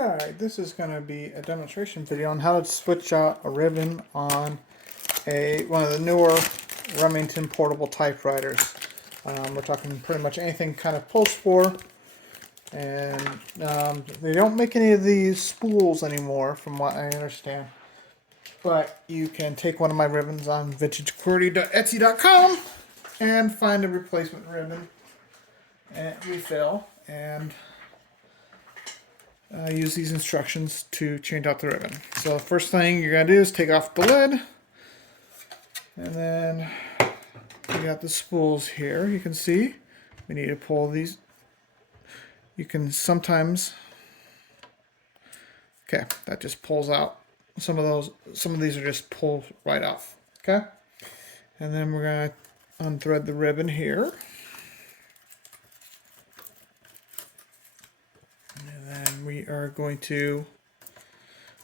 Alright, this is going to be a demonstration video on how to switch out a ribbon on one of the newer Remington portable typewriters. We're talking pretty much anything kind of post-war, and they don't make any of these spools anymore from what I understand. But you can take one of my ribbons on vintageqwerty.etsy.com and find a replacement ribbon and refill and use these instructions to change out the ribbon. So the first thing you're going to do is take off the lid, and then you got the spools here. You can see we need to pull these. You can sometimes, okay, that just pulls out. Some of these are just pulled right off. Okay, and then we're going to unthread the ribbon here. We are going to,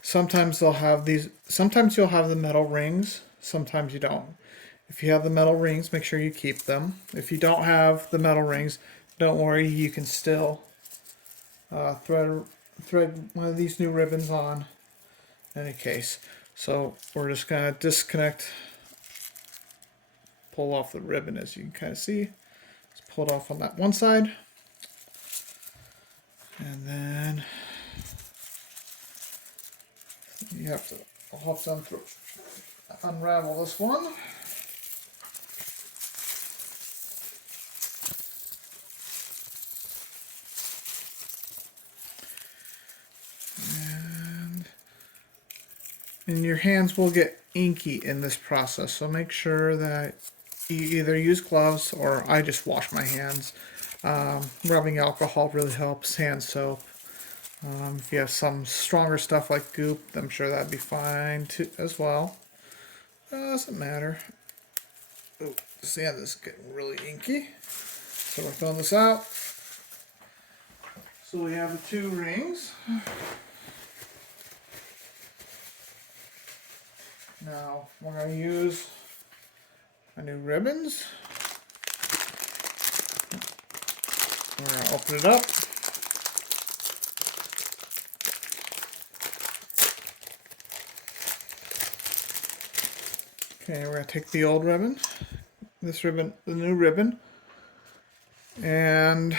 sometimes they'll have these, sometimes you'll have the metal rings, sometimes you don't. If you have the metal rings, make sure you keep them. If you don't have the metal rings, don't worry, you can still thread one of these new ribbons on in any case. So we're just going to disconnect, pull off the ribbon, as you can kind of see. Just pull it off on that one side. And then I'll have to unravel this one. And your hands will get inky in this process, so make sure that you either use gloves, or I just wash my hands. Rubbing alcohol really helps. Hand soap. If you have some stronger stuff like goop, I'm sure that'd be fine too, as well. Doesn't matter. Oh, the sand is getting really inky. So we're throwing this out. So we have the two rings. Now we're going to use our new ribbons. We're going to open it up. Okay, we're going to take the old ribbon, this ribbon, the new ribbon, and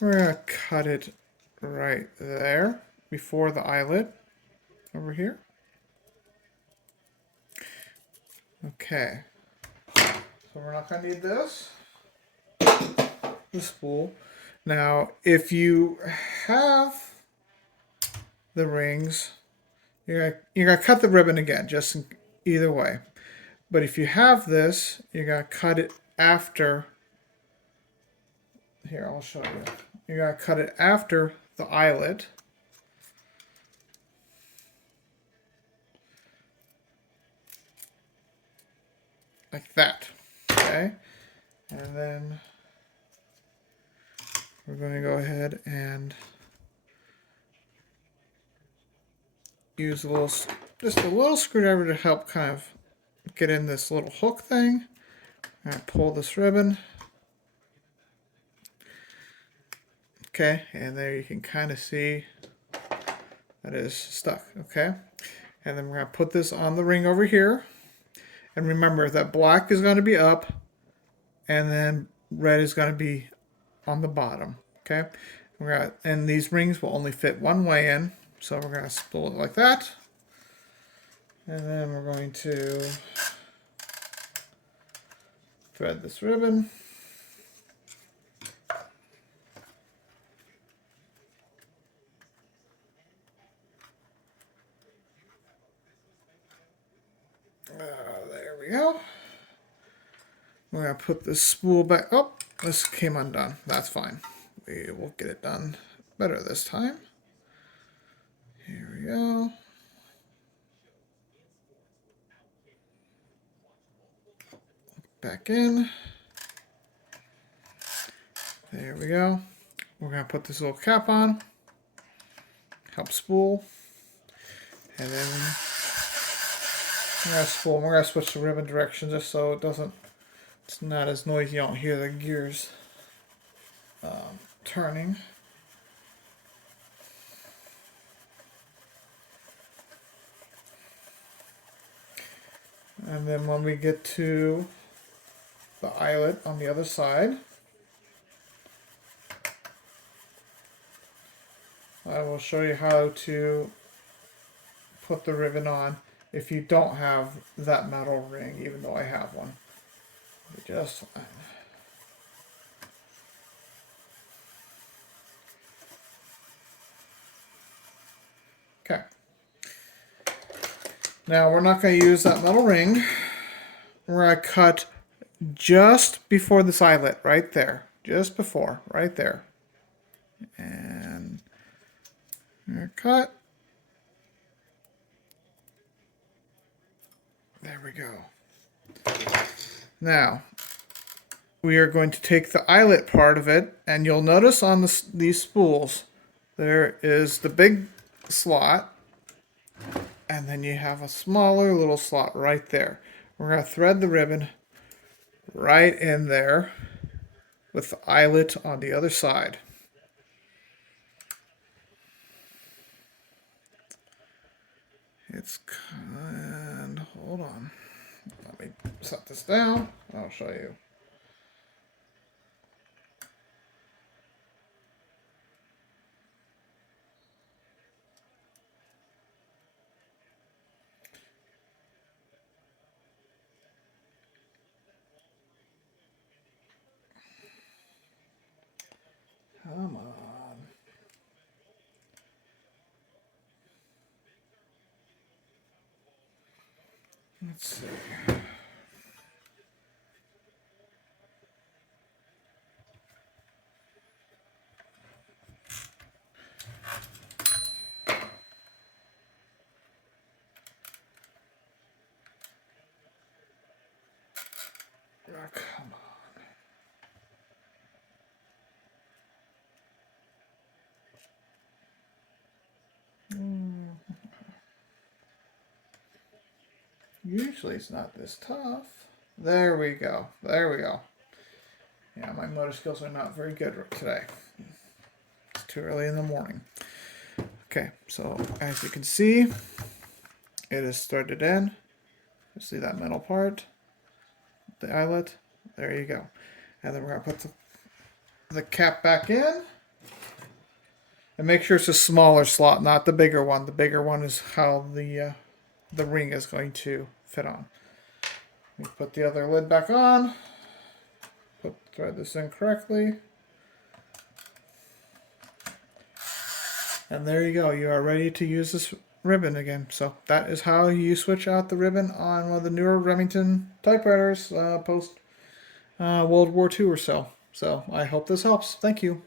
we're going to cut it right there before the eyelet over here. Okay, so we're not going to need this spool. Now, if you have the rings, you're gonna cut the ribbon again, just either way. But if you have this, you're gonna cut it after. Here, I'll show you. You're gonna cut it after the eyelet. Like that. Okay? And then we're going to go ahead and use just a little screwdriver to help kind of get in this little hook thing. And pull this ribbon. Okay, and there you can kind of see that is stuck. Okay, and then we're going to put this on the ring over here. And remember that black is going to be up, and then red is going to be on the bottom. Okay, and these rings will only fit one way in, so we're going to spool it like that, and then we're going to thread this ribbon. There we go. We're going to put this spool back. Oh, this came undone. That's fine. We will get it done better this time. Here we go. Back in. There we go. We're going to put this little cap on. Help spool. And then we're going to switch the ribbon direction just so it's not as noisy. You don't hear the gears turning. And then when we get to the eyelet on the other side, I will show you how to put the ribbon on if you don't have that metal ring, even though I have one. Just fine. Okay. Now we're not going to use that metal ring. We're going to cut just before this eyelet, right there. Just before, right there. And we're cut. There we go. Now, we are going to take the eyelet part of it, and you'll notice on these spools, there is the big slot, and then you have a smaller little slot right there. We're going to thread the ribbon right in there with the eyelet on the other side. It's kind. Hold on. Let me set this down. I'll show you. Come on. Let's see. Oh, come on. Usually it's not this tough. There we go. There we go. Yeah, my motor skills are not very good today. It's too early in the morning. Okay, so as you can see, it is threaded in. You see that metal part, the eyelet. There you go. And then we're going to put the cap back in. And make sure it's a smaller slot, not the bigger one. The bigger one is how the ring is going to fit on. We put the other lid back on. Thread this in correctly. And there you go. You are ready to use this ribbon again. So that is how you switch out the ribbon on one of the newer Remington typewriters post World War II or so. So I hope this helps. Thank you.